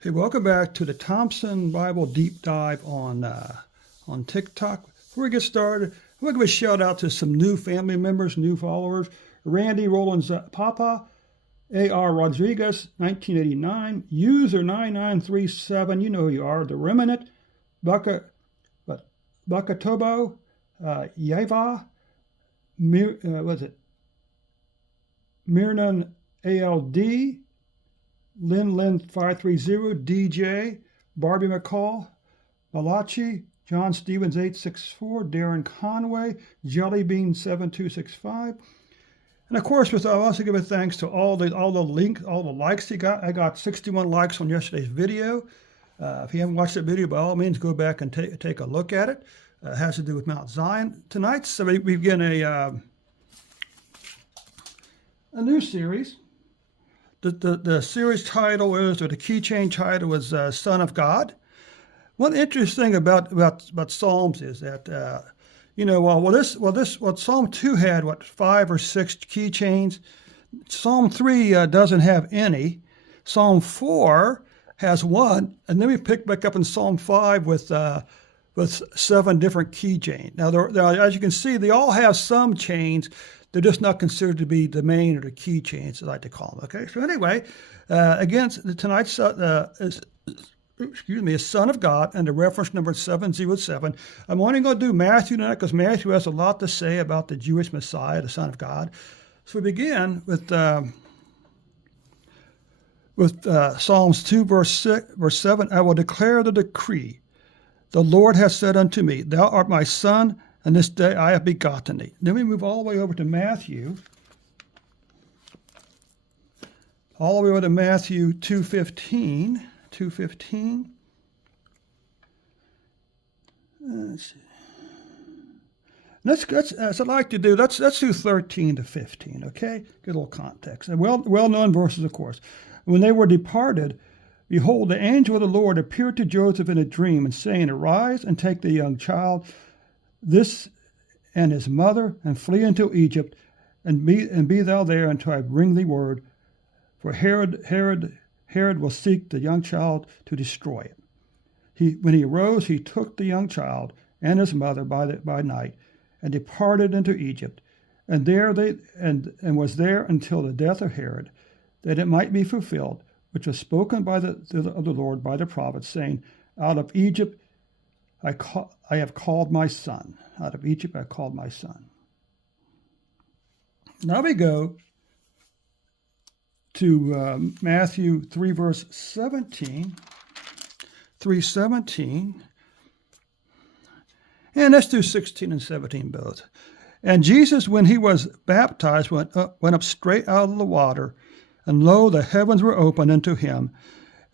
Hey, welcome back to the Thompson Bible Deep Dive on TikTok. Before we get started, I'm going to give a shout out to some new family members, new followers. Randy Rollins Papa, A.R. Rodriguez, 1989, User 9937, you know who you are, The Remnant, Bakatobo, Yeva, Mirnan ALD, Lin 530, DJ, Barbie McCall, Malachi, John Stevens 864, Darren Conway, Jellybean 7265. And of course, I also give a thanks to all the likes you got. I got 61 likes on yesterday's video. If you haven't watched that video, by all means, go back and take a look at it. It has to do with Mount Zion tonight. So we begin a new series. The series title is, or the keychain title is Son of God. One interesting thing about Psalms is that, Psalm 2 had, 5 or 6 keychains. Psalm 3 doesn't have any. Psalm 4 has one. And then we pick back up in Psalm 5 with 7 different keychains. Now, as you can see, they all have some chains. They're just not considered to be the main or the key chains, as I like to call them. Okay, so anyway, again, tonight's is Son of God, and the reference number 707. I'm only going to do Matthew tonight because Matthew has a lot to say about the Jewish Messiah, the Son of God. So we begin with Psalms 2, verse 7. I will declare the decree. The Lord has said unto me, Thou art my son, and this day I have begotten thee. Then we move all the way over to Matthew. All the way over to Matthew 2:15. 2:15. Let's see. Let's as I like to do, let's do 13 to 15, okay? Get a little context. And well-known verses, of course. When they were departed, behold, the angel of the Lord appeared to Joseph in a dream, and saying, Arise and take the young child, this and his mother, and flee into Egypt, and be thou there until I bring thee word. For Herod will seek the young child to destroy it. When he arose, he took the young child and his mother by night, and departed into Egypt, and was there until the death of Herod, that it might be fulfilled, which was spoken of the Lord by the prophet, saying, Out of Egypt I have called my son. Out of Egypt I called my son. Now we go to Matthew 3, verse 17. 3:17. And let's do 16 and 17 both. And Jesus, when he was baptized, went up straight out of the water, and lo, the heavens were opened unto him,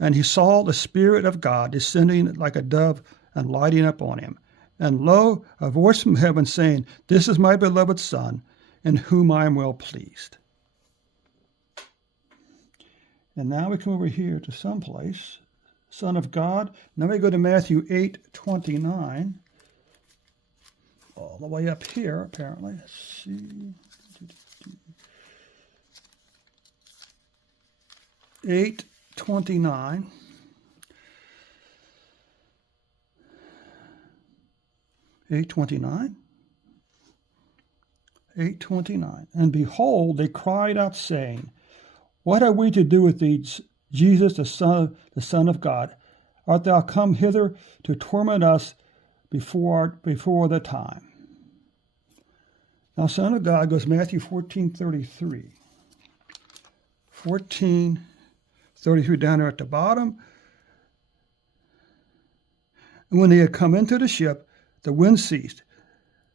and he saw the Spirit of God descending like a dove and lighting upon him. And lo, a voice from heaven saying, This is my beloved Son, in whom I am well pleased. And now we come over here to someplace, Son of God. Now we go to Matthew 8:29. All the way up here, apparently. Let's see. 8:29. And behold, they cried out, saying, What have we to do with thee, Jesus, the Son of God? Art thou come hither to torment us before the time? Now, Son of God goes Matthew 14:33. 14:33 down there at the bottom. And when they had come into the ship, the wind ceased.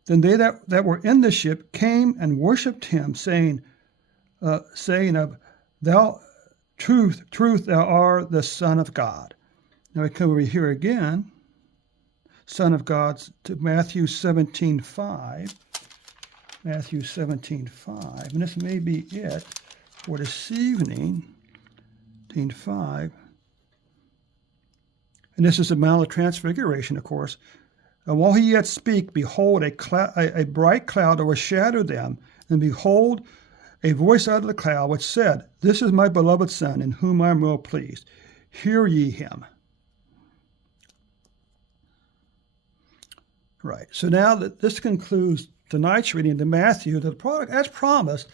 Then they that were in the ship came and worshipped him, saying of Thou truth thou art the Son of God. Now we come over here again, Son of God, to Matthew 17:5. Matthew 17:5, and this may be it for this evening. 17:5. And this is the Mount of Transfiguration, of course. And while he yet spake, behold, a bright cloud overshadowed them, and behold, a voice out of the cloud which said, This is my beloved Son, in whom I am well pleased. hear ye him. Right. So now that this concludes tonight's reading to Matthew, the product, as promised.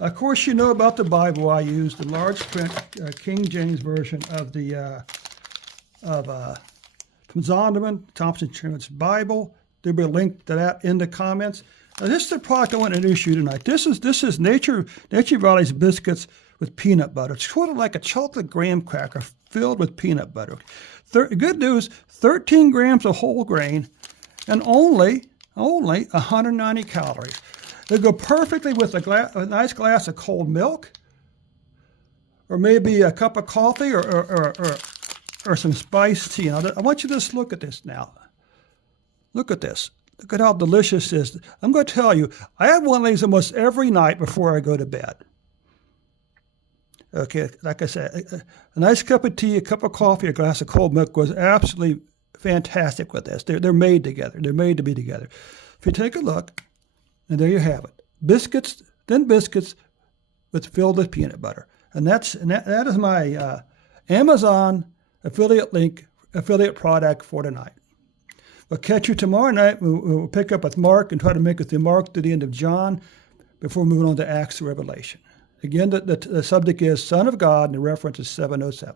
Of course, you know about the Bible. I used the large print King James version of the from Zondervan, Thompson Children's Bible. There'll be a link to that in the comments. Now, this is the product I want to introduce you tonight. This is Nature Valley's biscuits with peanut butter. It's sort of like a chocolate graham cracker filled with peanut butter. Good news: 13 grams of whole grain, and only 190 calories. They go perfectly with a nice glass of cold milk, or maybe a cup of coffee, or some spiced tea. Now, I want you to just look at this now. Look at this. Look at how delicious this is. I'm going to tell you, I have one of these almost every night before I go to bed. Okay, like I said, a nice cup of tea, a cup of coffee, a glass of cold milk goes absolutely fantastic with this. They're made together. They're made to be together. If you take a look, and there you have it. Biscuits, thin biscuits filled with peanut butter. And that is my Amazon affiliate product for tonight. We'll catch you tomorrow night. We'll pick up with Mark and try to make it through Mark to the end of John before moving on to Acts to Revelation. Again, the subject is Son of God, and the reference is 707.